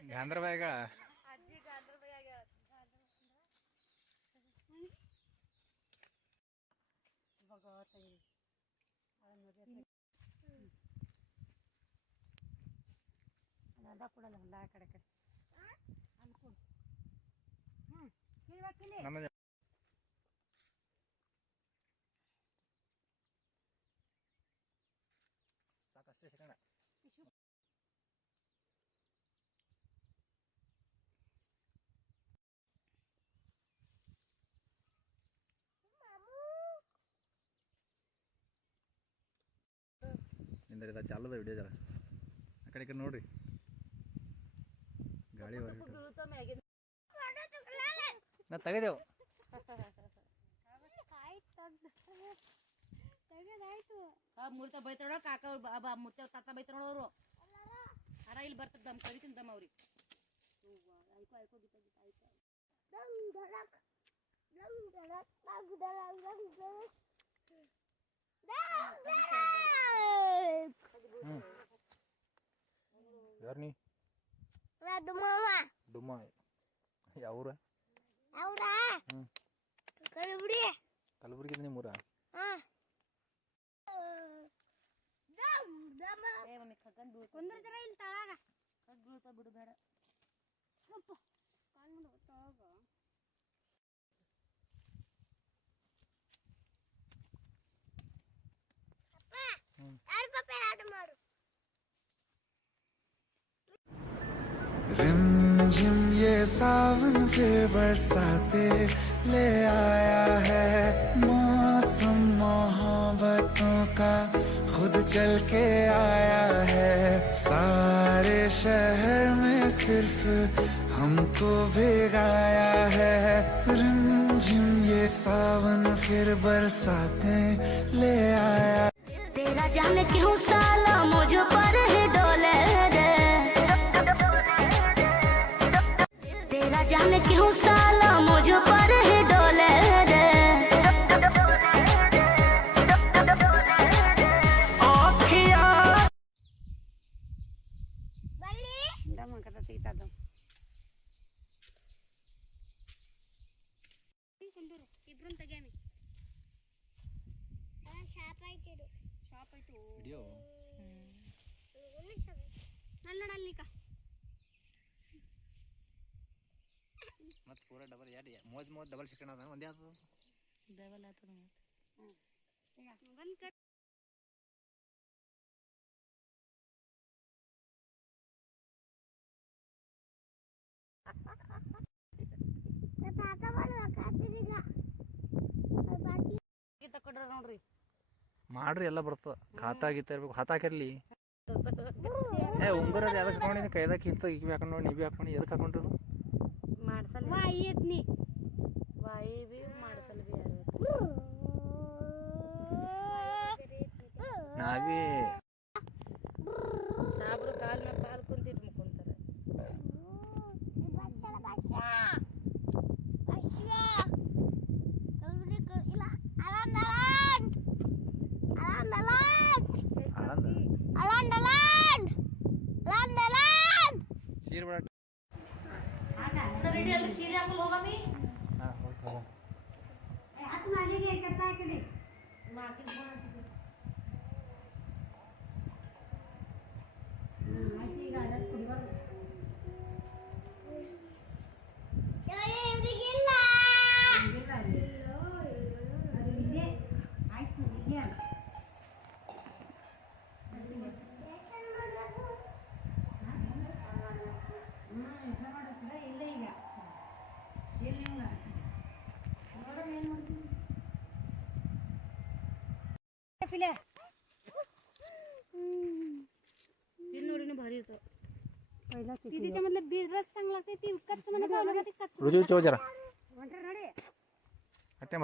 गांधरबाईगा आजी गांधरबाई आग्या बघा ताई दादा कुडाला म्हणला कಡೆ ಕಡೆ ಅನ್ಕೊಂಡು ಕಿಲ್ವಾ ಕಿಲಿ ನಮ್ಮ ಸಾಕಷ್ಟೇ ಸಿಗೋಣ ಇಂದ ಚಾಲದ ವಿಡಿಯೋ ಜರ ಆ ಕಡೆ ನೋಡ್ರಿ ಗಾಳಿ ನಾ ತೆಗೆದೆವು ಮೂರ್ತ ಬೈತಾರ ಕಾಕ ಮುತ್ತ ತಾತ ಬೈತಾರ ನೋಡೋರು ಅರ ಇಲ್ಲಿ ಬರ್ತದ ದಮ್ ಕರಿತೀನಿ ದಮ್ ಅವ್ರಿಗೆ ಆಯ್ಕೋ ಆಯ್ಕೋ ಗೀತ ಗೀತ ಆಯ್ಕೋ ಯಾರು ನೀ ಡುಮ್ಮ ಯಾವೂರ ಕಲಬುರ್ಗಿ ನಿಮ್ಮೂರ ಕುಂದ್ರ ಜರ ಇಲ್ಲಿ ತಳಗ ಕಗ್ ಬೀಳ್ತಾ ಬಿಡು ಬೇಡ ತಳಗ रिमझिम ये सावन फिर बरसाते ले आया है मौसम मोहब्बतों का खुद चल के आया है सारे शहर में सिर्फ हमको भिगाया है रिमझिम ये सावन फिर बरसाते ले आया तेरा जाने क्यों साला मुझ पर है डोले रे तेरा जाने क्यों साला मुझ पर है डोले रे दम कता तीता दम ಕುಂದೂರು ಇಬ್ರನ್ನ ತೆಗಿಯಮಿ ಶಾಪ್ ಆಯ್ತು ವಿಡಿಯೋ ಅಲ್ಲಿ ನೋಡಲ್ಲಿಕ ಮತ್ತೆ ಪೂರ ಡಬಲ್ ಯಾರು ಮೂವತ್ತು ಡಬಲ್ ಸಿಕ್ಕಣ ಅದ ಒಂದೇ ಆಗ್ತದ ಡಬಲ್ ಆಗ್ತದ ಬಂದ್ ಕರ್ ತಕೊಂಡ್ರ ನೋಡ್ರಿ ಮಾಡ್ರಿ ಎಲ್ಲ ಬರ್ತದ ಖಾತಾ ಗೀತಾ ಇರ್ಬೇಕು ಖಾತಾ ಹಾಕಿರ್ಲಿ ಉಂಗುರ ಎದಕ್ಕೆ ಹಾಕೊಂಡಿನಿ ಕೈದಾಗ ಇಂತ ಈಗ ಹಾಕೊಂಡು ನೋಡಿ ನೀವೇ ಹಾಕೊಂಡು ಎದಕ್ಕೆ ಹಾಕೊಂಡ್ರು ಮಾಡ್ಸಲ್ ವಾಯಿ ಐತ್ನಿ ವಾಯಿ ಬಿ ಮಾಡ್ಸಲ್ ಬಿ ಯಾರು ನಾವೇ ಸಾಬ್ರು ಕಾಲ್ ಮೇಲೆ ಕಾಲ್ ಕುಂತಿಟ್ಟು ಮುಕ್ಕೊಂತಾರೆ ಸೀರೆ ಬೇಡ ರೆಡಿ ಅಲ್ರಿ ಸೀರೆ ಹಾಕೊಂಡು ಹೋಗಮ್ಮಿ नोडी भारी होतो पहिला तिच्या मधले बिरस चांगला लागते ती कच्च म्हणजे रुजू जरा नडे अट्टे